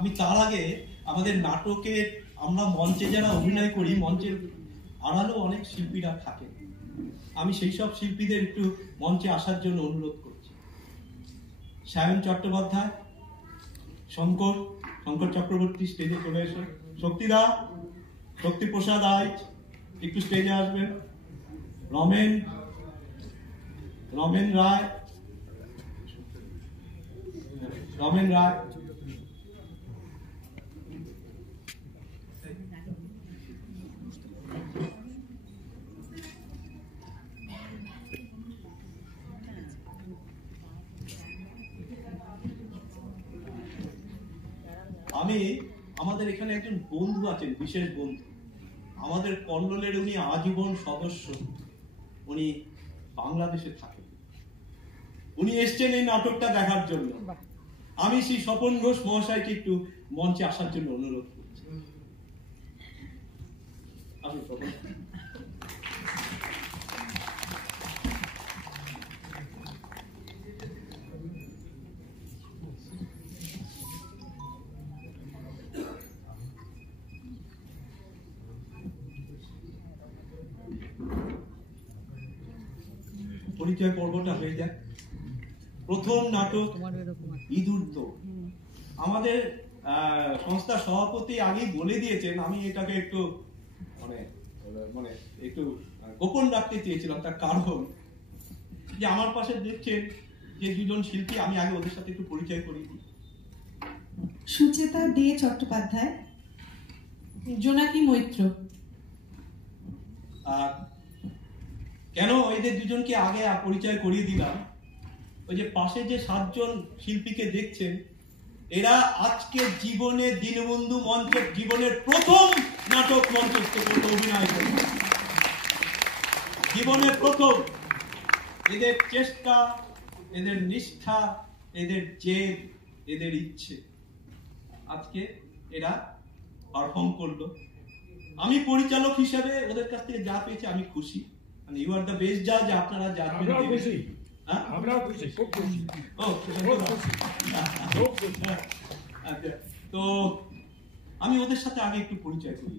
আমি তার আগে আমাদের নাটকে আমরা মঞ্চে যারা অভিনয় করি, মঞ্চের আড়ালেও অনেক শিল্পীরা থাকে। আমি সেই সব শিল্পীদের একটু মঞ্চে আসার জন্য অনুরোধ করছি। সায়ন চট্টোপাধ্যায়, শঙ্কর চক্রবর্তী স্টেজে চলে এসো। শক্তিদা, শক্তিপ্রসাদ আইচ একটু স্টেজে আসবেন। রমেন রায়, আমাদের এখানে একজন বন্ধু আছেন, বিশেষ বন্ধু, আমাদের কন্ডলের উনি আজীবন সদস্য, উনি বাংলাদেশে থাকেন। উনি এসছেন এই নাটকটা দেখার জন্য। আমি সেই স্বপন ঘোষ মহাশয়কে একটু মঞ্চে আসার জন্য অনুরোধ করছি। পরিচয় পর্বটা হয়ে যায়। প্রথম নাটক ইঁদুর দৌড়। আমাদের সংস্থার সভাপতি আগেই বলে দিয়েছেন, আমি এটাকে একটু মানে একটু গোপন রাখতে চেয়েছিলাম। তার কারণ যে আমার পাশে দেখছেন যে দুজন শিল্পী, আমি আগে ওদের সাথে একটু পরিচয় করিয়ে দিই। সুচেতা দে চট্টোপাধ্যায়, জোনাকি মৈত্র। আর কেন এদের দুজনকে আগে পরিচয় করিয়ে দিলাম, ওই যে পাশে যে 7 জন শিল্পীকে দেখছেন, এরা আজকে জীবনে দীনবন্ধু মঞ্চের জীবনের প্রথম নাটক মঞ্চস্থ করতে অভিনয় করে। জীবনের প্রথম। এদের চেষ্টা, এদের নিষ্ঠা, এদের জেদ, এদের ইচ্ছে, আজকে এরা পারফর্ম করলো। আমি পরিচালক হিসেবে ওদের কাছ থেকে যা পেয়েছি আমি খুশি। মানে ইউ আর দ্য বেস্ট জাজ। আপনারা জাজমেন্ট দিবেন। তো আমি ওদের সাথে আগে একটু পরিচয় করি।